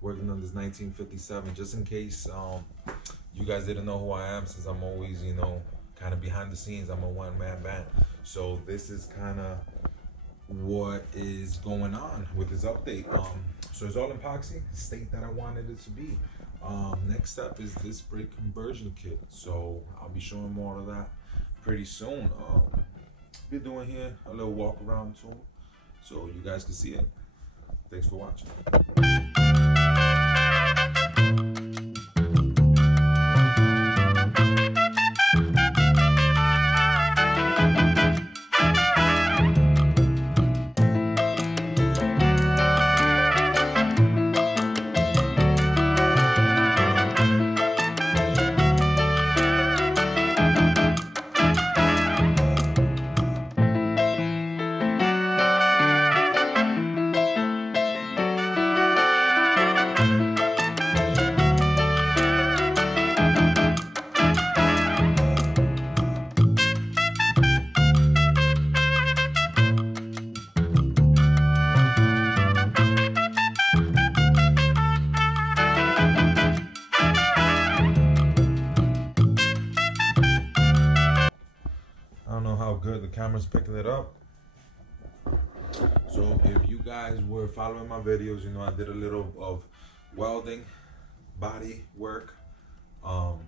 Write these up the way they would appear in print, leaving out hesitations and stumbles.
working on this 1957. Just in case you guys didn't know who I am, since I'm always, you know, kind of behind the scenes. I'm a one-man band. So this is kind of what is going on with this update. So it's all epoxy, state that I wanted it to be. Next step is this brake conversion kit. So I'll be showing more of that pretty soon. Be doing here a little walk around soon, so you guys can see it. Thanks for watching. I don't know how good the camera's picking it up. So if you guys were following my videos, you know I did a little of welding, body work, and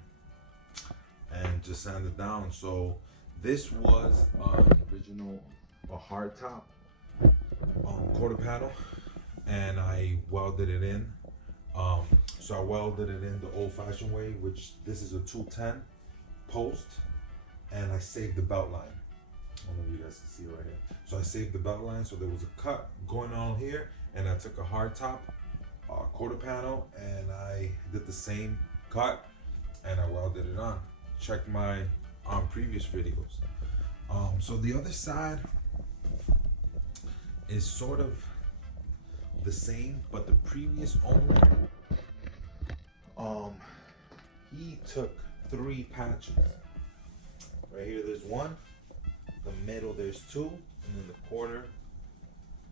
just sanded down. So this was original a hard top quarter panel, and I welded it in. So I welded it in the old-fashioned way, which this is a 210 post, and I saved the belt line. I don't know if you guys can see right here. So I saved the belt line, so there was a cut going on here, and I took a hard top quarter panel, and I did the same cut, and I welded it on. Check my previous videos. So the other side is sort of the same, but the previous owner, he took 3 patches. Right here, there's 1. The middle, there's 2, and then the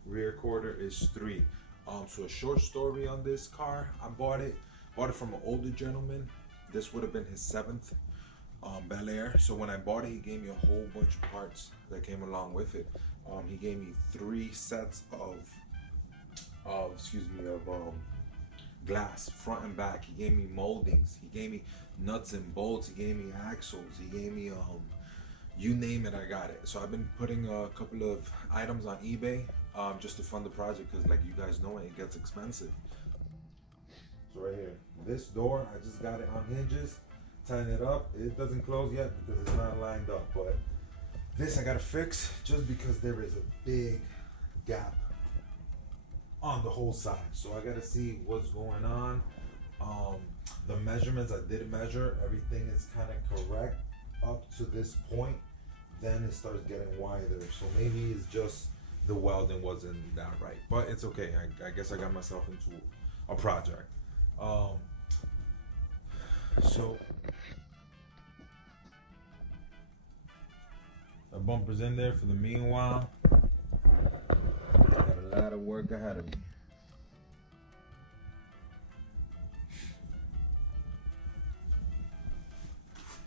rear quarter is 3. So a short story on this car. I bought it from an older gentleman. This would have been his 7th Belair. So when I bought it, he gave me a whole bunch of parts that came along with it. He gave me 3 sets of glass, front and back. He gave me moldings. He gave me nuts and bolts. He gave me axles. He gave me you name it, I got it. So I've been putting a couple of items on eBay just to fund the project, because like you guys know, it gets expensive. So right here, this door, I just got it on hinges, tying it up. It doesn't close yet because it's not lined up, but this I gotta fix just because there is a big gap on the whole side. So I gotta see what's going on. The measurements, I did measure, everything is kind of correct up to this point. Then it starts getting wider, so maybe it's just the welding wasn't that right, but it's okay. I guess I got myself into a project. So the bumper's in there for the meanwhile. Got a lot of work ahead of me.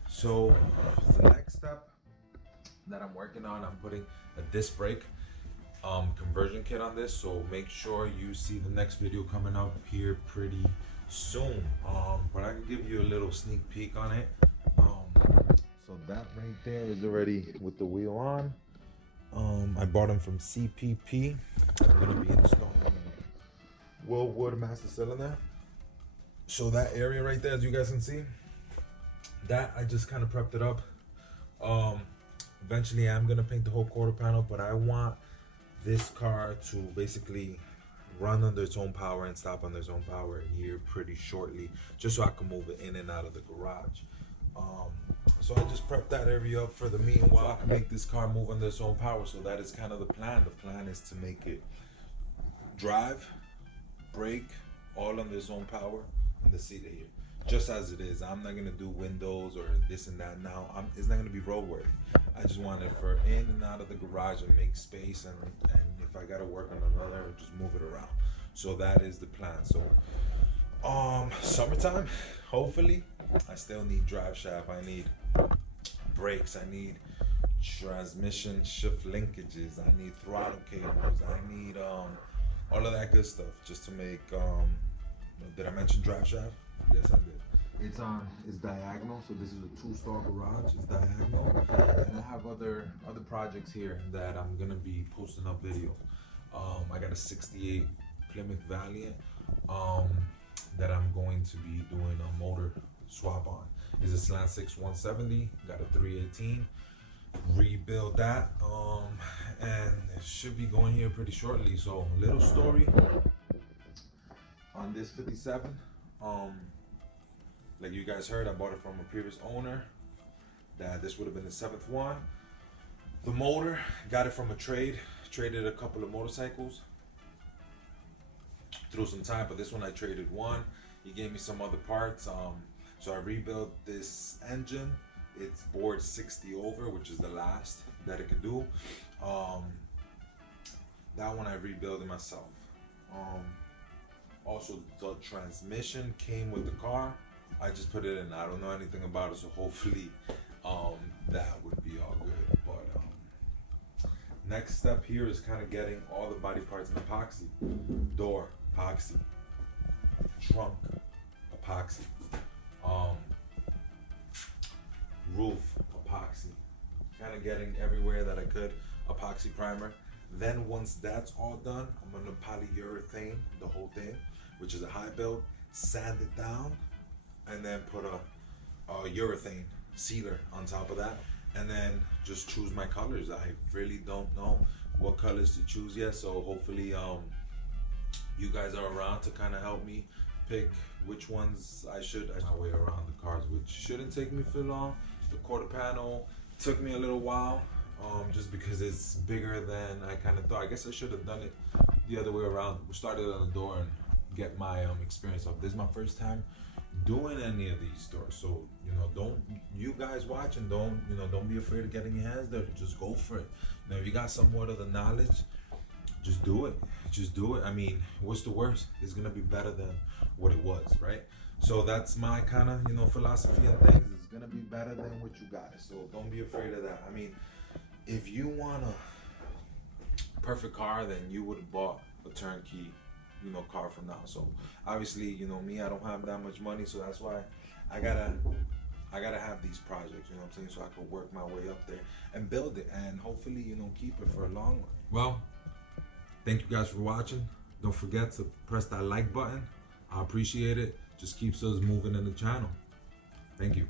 So the next step that I'm working on, I'm putting a disc brake conversion kit on this. So make sure you see the next video coming up here pretty soon. But I can give you a little sneak peek on it. So that right there is already with the wheel on. I bought them from CPP. I'm gonna be installing Willwood master cylinder. So that area right there, as you guys can see, that I just kind of prepped it up. Eventually I'm gonna paint the whole quarter panel, but I want this car to basically run under its own power and stop under its own power here pretty shortly, just so I can move it in and out of the garage. So I just prepped that area up for the meanwhile. I can make this car move under its own power. So that is kind of the plan. The plan is to make it drive, brake, all under its own power, and the seat here, just as it is. I'm not gonna do windows or this and that now. It's not gonna be roadworthy. I just want it for in and out of the garage and make space, and if I gotta work on another, just move it around. So that is the plan. So summertime, hopefully. I still need drive shaft, I need brakes, I need transmission shift linkages, I need throttle cables, I need all of that good stuff just to make did I mention drive shaft? Yes, I did. It's diagonal, so this is a 2-stall garage. It's diagonal, and I have other projects here that I'm gonna be posting up videos. I got a '68 Plymouth Valiant that I'm going to be doing a motor swap on. It's a slant 6 170, got a 318. Rebuild that, and it should be going here pretty shortly. So, little story on this 57. Like you guys heard, I bought it from a previous owner. That this would have been the 7th one. The motor, got it from a trade. Traded a couple of motorcycles. Threw some time, but this one I traded one. He gave me some other parts. So I rebuilt this engine. It's board 60 over, which is the last that it could do. That one I rebuilt it myself. Also, the transmission came with the car. I just put it in. I don't know anything about it, so hopefully that would be all good. But next step here is kind of getting all the body parts in epoxy. Door, epoxy. Trunk, epoxy. Roof, epoxy. Kind of getting everywhere that I could epoxy primer. Then once that's all done, I'm gonna polyurethane the whole thing, which is a high build, sand it down, and then put a urethane sealer on top of that, and then just choose my colors. I really don't know what colors to choose yet, so hopefully you guys are around to kind of help me pick which ones I my way around the cars, which shouldn't take me for long. The quarter panel took me a little while, just because it's bigger than I kind of thought. I guess I should have done it the other way around. We started on the door and get my experience up. This is my first time doing any of these stores, so don't you guys watching, don't be afraid of getting your hands dirty. Just go for it. If you got somewhat of the knowledge, just do it. Just do it. I mean, what's the worst? It's gonna be better than what it was, right? So that's my kind of philosophy on things. It's gonna be better than what you got. So don't be afraid of that. I mean, if you want a perfect car, then you would have bought a turnkey car from now. So obviously, me, I don't have that much money, so that's why I gotta have these projects, what I'm saying, so I can work my way up there and build it, and hopefully keep it for a long run. Well, thank you guys for watching. Don't forget to press that like button. I appreciate it. Just keeps us moving in the channel. Thank you.